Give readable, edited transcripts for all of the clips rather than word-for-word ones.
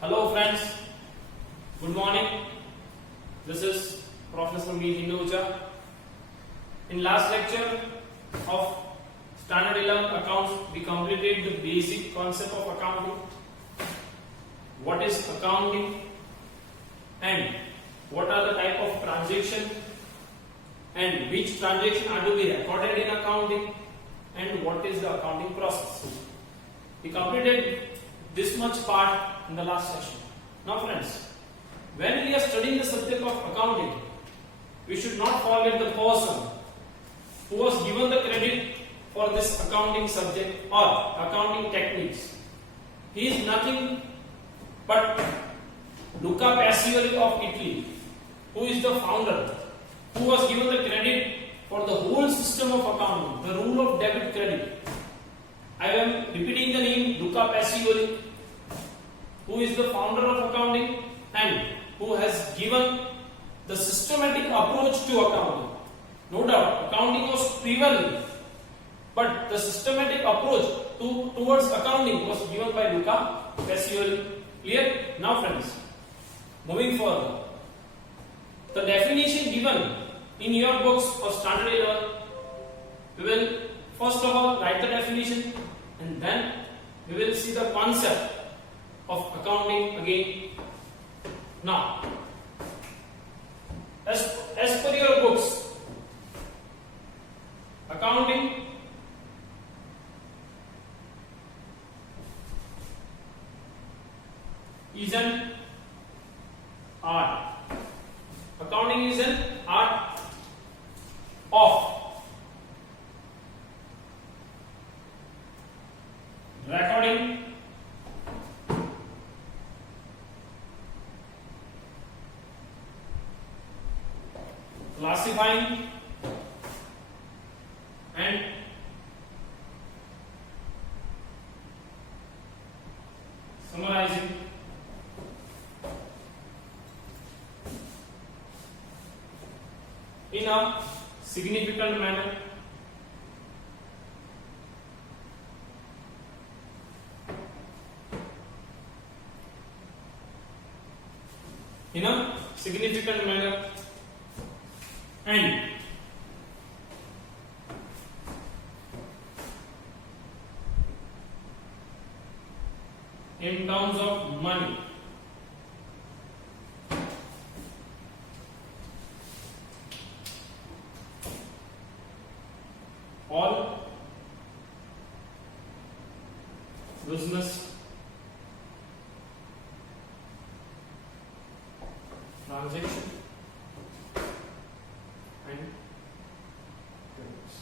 Hello friends, good morning. This is Professor Hindocha. In last lecture of Standard 11 accounts, we completed the basic concept of accounting. What is accounting and what are the type of transaction and which transaction are to be recorded in accounting and what is the accounting process. We completed this much part in the last session. Now friends, when we are studying the subject of accounting, we should not forget the person who was given the credit for this accounting subject or accounting techniques. He is nothing but Luca Pacioli of Italy, who is the founder, who was given the credit for the whole system of accounting, the rule of debit credit. I am repeating the name Luca Pacioli, who is the founder of accounting and who has given the systematic approach to accounting. No doubt, accounting was prevalent, but the systematic approach towards accounting was given by Luca Pacioli. Clear? Now friends, moving further, the definition given in your books of Standard 11, we will first of all write the definition and then we will see the concept of accounting again. Now, as per your books, accounting is an art. Accounting is an art of recording, classifying and summarizing in a significant manner. In a significant manner and in terms of money. All business transaction and payments.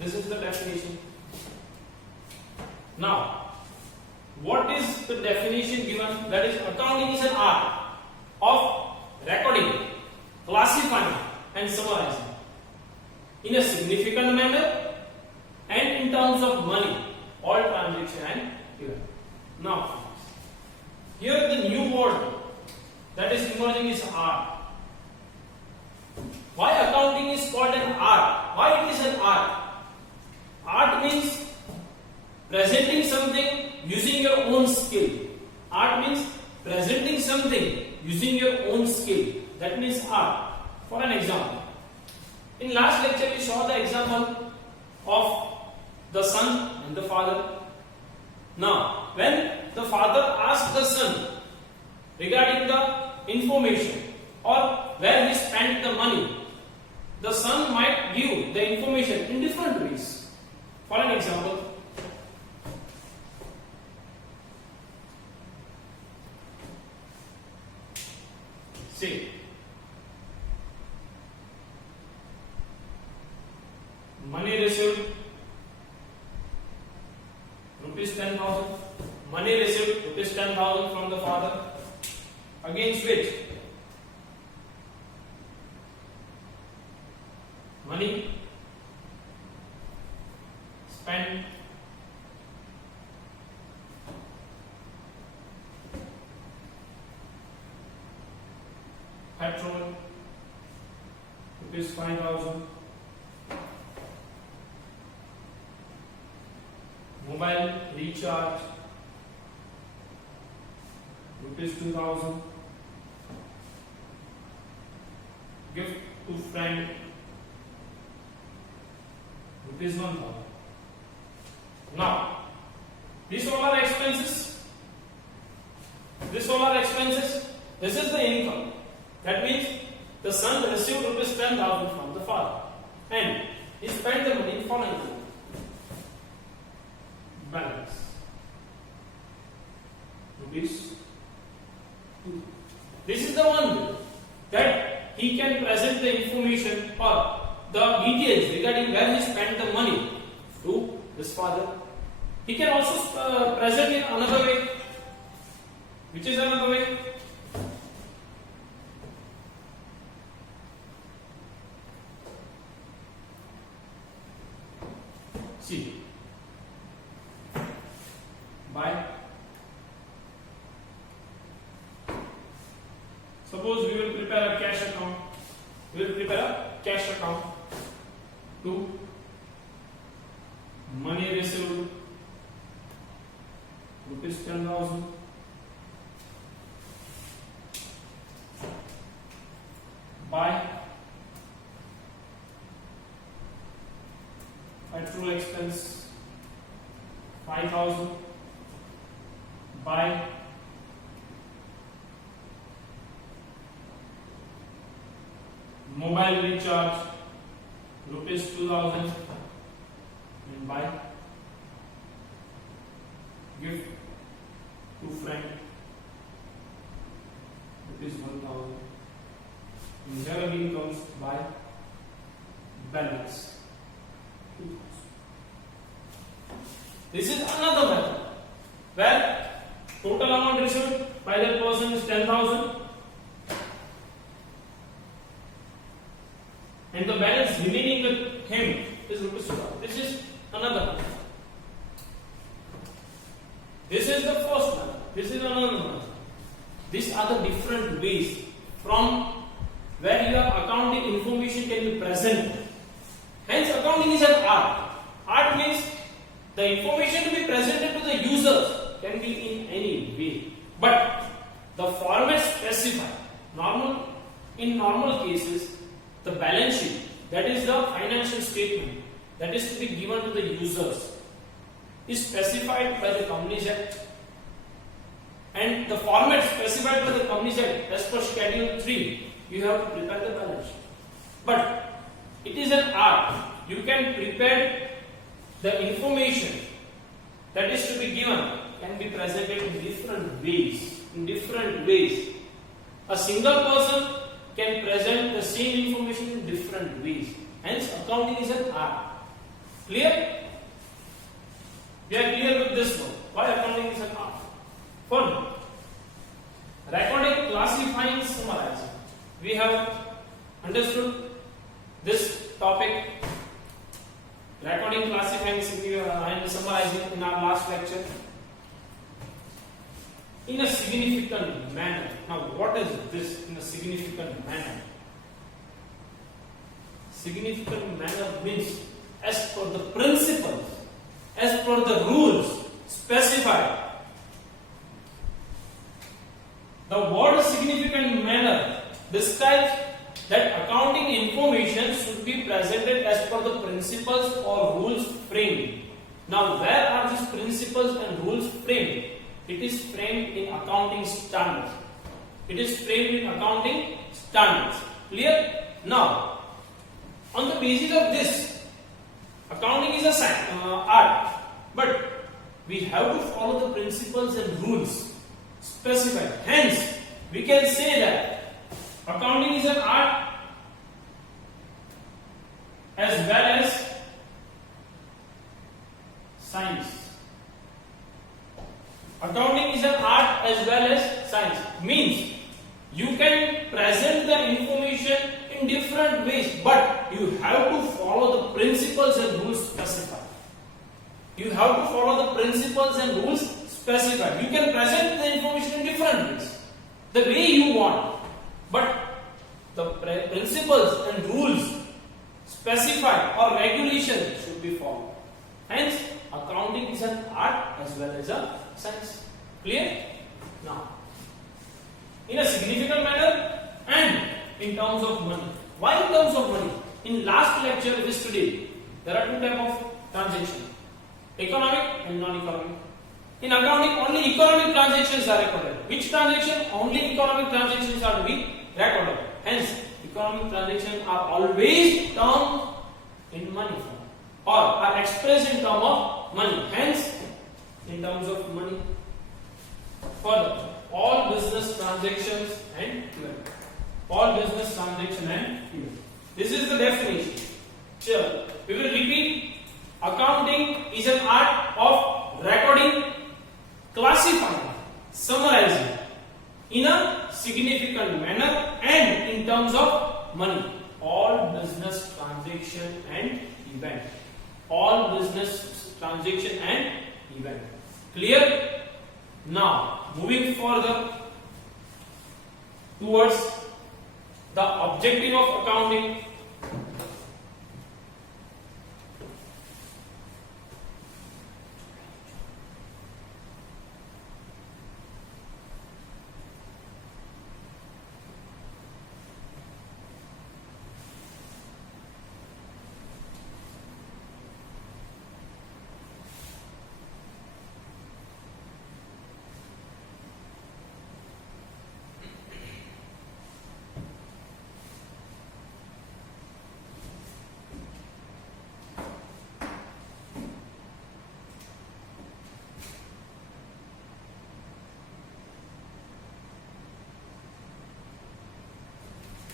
This is the definition. Now, what is the definition given? That is, accounting is an art of recording, classifying and summarizing in a significant manner and in terms of money, all transaction and event. Now, here the new word that is emerging is art. Why accounting is called an art? Why it is an art? Art means presenting something using your own skill. Art means presenting something using your own skill. That means art. For an example, in last lecture we saw the example of the son and the father. Now, when the father asked the son regarding the information or where he spent the money, the son might give the information in different ways. For an example, say money received rupees 10,000. Money received rupees 10,000 from the father, against which money spent petrol rupees 5,000, mobile recharge rupees 2000. Gift to friend, rupees 1000. Now, these all are expenses. This all are expenses. This is the income. That means the son received rupees 10,000 from the father, and he spent the money for anything. Balance rupees 2. This is the one way that he can present the information or the details regarding where he spent the money to his father. He can also present in another way. Which is another way? See, by suppose we will prepare a cash account. We will prepare a cash account to money received rupees 10,000. By petrol expense 5,000. By mobile recharge rupees 2,000, and by gift to friend rupees 1,000. And here again comes by balance 2,000. This is another method where total amount received by that person is 10,000 and the balance remaining with him is rupees 2,000. This is another method. This is the first method. This is another method. These are the different ways from where your accounting information can be presented. Hence, accounting is an art. Art means the information to be presented to the users can be in any way, but the format specified. In normal cases, the balance sheet, that is the financial statement that is to be given to the users, is specified by the Companies Act, and the format specified by the Companies Act as per Schedule 3. You have to prepare the balance sheet. But it is an art. You can prepare the information that is to be given can be presented in different ways. A single person can present the same information in different ways. Hence, accounting is an art. Clear? We are clear with this one. Why accounting is an art? For recording, classifying, summarizing. We have understood this topic, recording, classifying, and summarizing in our last lecture in a significant manner. Now, what is this in a significant manner? Significant manner means as per the principles, as per the rules specified. The word significant manner describes that accounting information should be presented as per the principles or rules framed. Now, where are these principles and rules framed? It is framed in accounting standards. Clear? Now, on the basis of this, accounting is a science, art, but we have to follow the principles and rules specified. Hence, we can say that accounting is an art as well as science. Accounting is an art as well as science. Means you can present the information in different ways, but you have to follow the principles and rules specified. You can present the information in different ways, the way you want, but the principles and rules specified or regulation should be followed. Hence, accounting is an art as well as a science. Clear? Now, in a significant manner and in terms of money. Why in terms of money? In last lecture we studied there are two types of transactions, economic and non-economic. In accounting only economic transactions are recorded. Which transaction? Only economic transactions are to be recorded. Hence economic transactions are always termed in money form or are expressed in terms of money. Hence in terms of money. Further, all business transactions and events. All business transaction and events. This is the definition. Sure. We will repeat. Accounting is an art of recording, classifying, summarizing in a significant manner and in terms of money. All business transaction and event. All business transaction and event. Clear? Now, moving further towards the objective of accounting.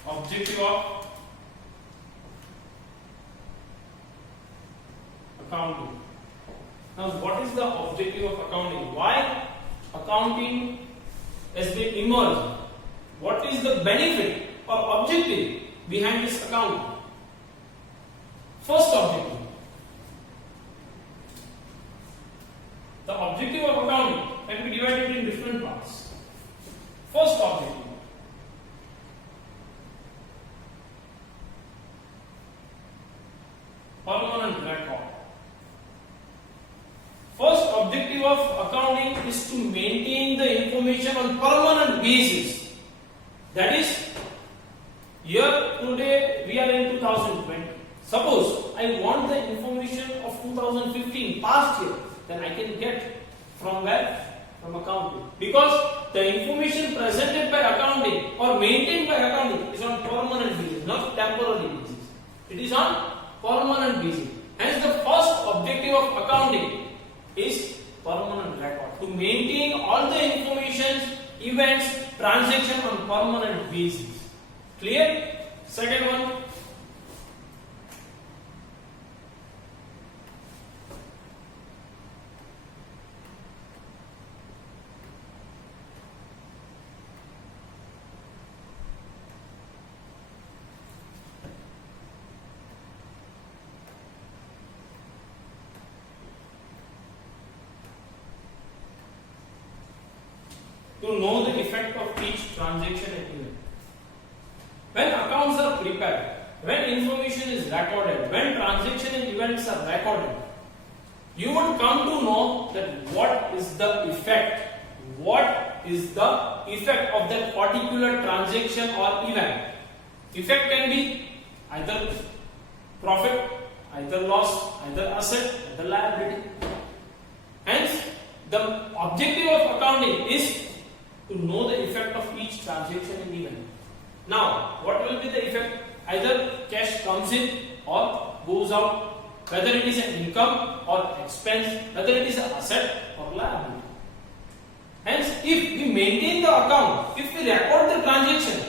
Objective of accounting. Now, what is the objective of accounting? Why accounting has been emerged? What is the benefit or objective behind this accounting? First objective. The objective of accounting can be divided in different parts. First objective. Permanent record. First objective of accounting is to maintain the information on permanent basis. That is, here today we are in 2020. Suppose I want the information of 2015 past year, then I can get from where? From accounting. Because the information presented by accounting or maintained by accounting is on permanent basis, not temporary basis. It is on permanent basis. Hence the first objective of accounting is permanent record. To maintain all the information, events, transactions on permanent basis. Clear? Second one. To know the effect of each transaction and event. When accounts are prepared, when information is recorded, when transaction and events are recorded, you would come to know that what is the effect, what is the effect of that particular transaction or event. Effect can be either profit, either loss, either asset, either liability. Hence, the objective of accounting is to know the effect of each transaction and event. Now, what will be the effect? Either cash comes in or goes out, whether it is an income or expense, whether it is an asset or liability. Hence, if we maintain the account, if we record the transaction,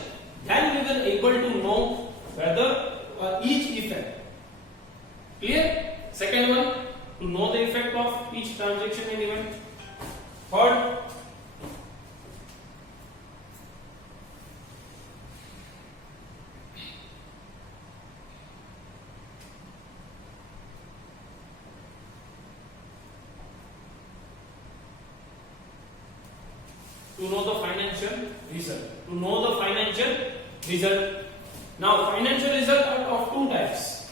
then we will able to know whether each effect. Clear? Second one, to know the effect of each transaction and event. Third, to know the financial result. To know the financial result. Now, financial result are of two types.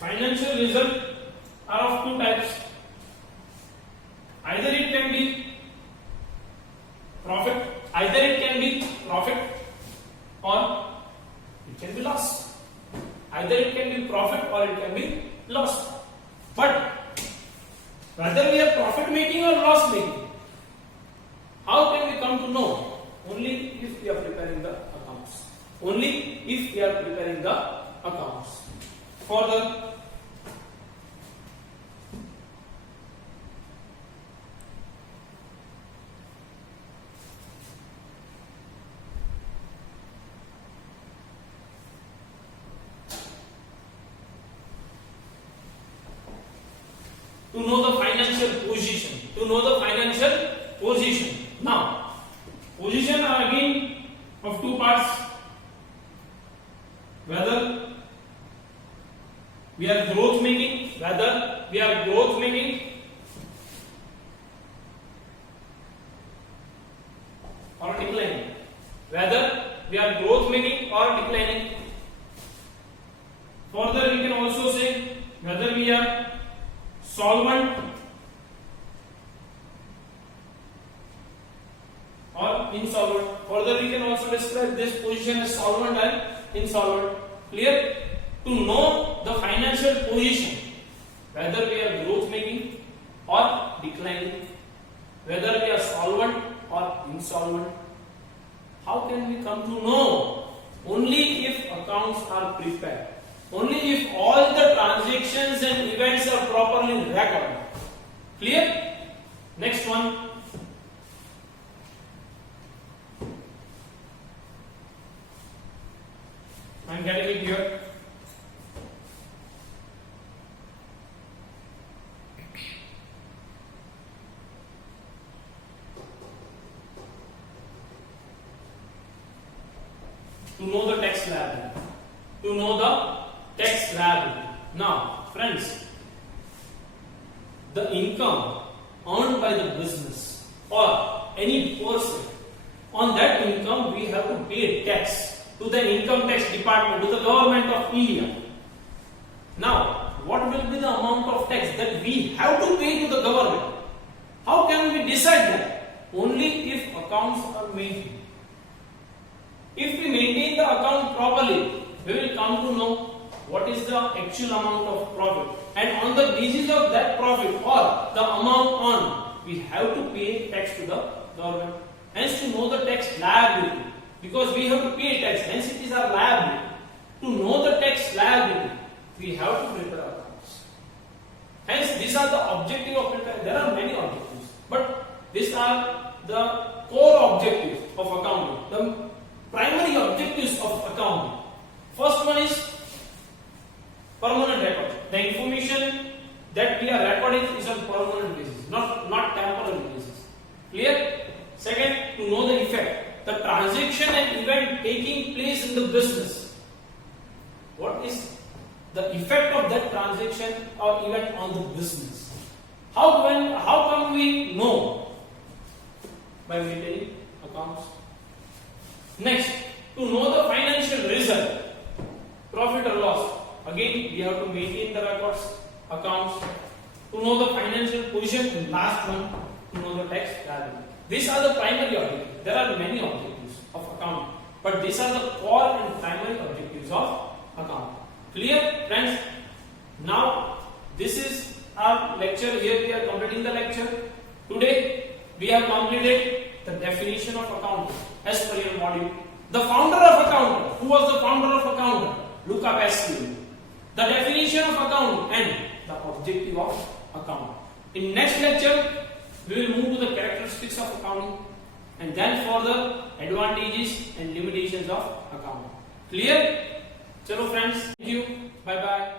Financial result are of two types. Either it can be profit whether we are profit making or loss making. How can we come to know? Only if we are preparing the accounts. Only if we are preparing the accounts. Further, to know the financial position. To know the financial position. Now, position are again of two parts. Whether we are growth making, or declining. Whether we are growth making or declining. Further, we can also say whether we are solvent or insolvent. Further, we can also describe this position as solvent and insolvent. Clear? To know the financial position, whether we are growth making or declining, whether we are solvent or insolvent. How can we come to know? Only if accounts are prepared. Only if all the transactions and events are properly recorded. Clear? Next one. I am getting it here. To know the tax liability. To know the tax liability. Now, friends, the income earned by the business or any person, on that income we have to pay tax to the income tax department, to the government of India. Now, what will be the amount of tax that we have to pay to the government? How can we decide that? Only if accounts are maintained. If we maintain the account properly, we will come to know what is the actual amount of profit, and on the basis of that profit or the amount earned, we have to pay tax to the government. Hence, to know the tax liability, because we have to pay tax, hence it is our liability. To know the tax liability, we have to prepare accounts. Hence, these are the objective of preparing. There are many objectives, but these are the core objectives of accounting. The primary objectives of accounting. First one is permanent record. The information that we are recording is on permanent basis, not temporary basis. Clear? Second, to know the effect, the transaction and event taking place in the business. What is the effect of that transaction or event on the business? How come we know? By maintaining accounts. Next, to know the financial result, profit or loss. Again, we have to maintain the records, accounts. To know the financial position, and last one, to know the tax liability. These are the primary objectives. There are many objectives of accounting, but these are the core and primary objectives of accounting. Clear, friends? Now, this is our lecture. Here we are completing the lecture. Today, we have completed the definition of accounting as per your module. The founder of accounting. Who was the founder of accounting? Luca Pasquale. The definition of accounting and the objective of accounting. In next lecture, we will move to the characteristics of accounting and then further advantages and limitations of accounting. Clear? Chalo friends, thank you. Bye bye.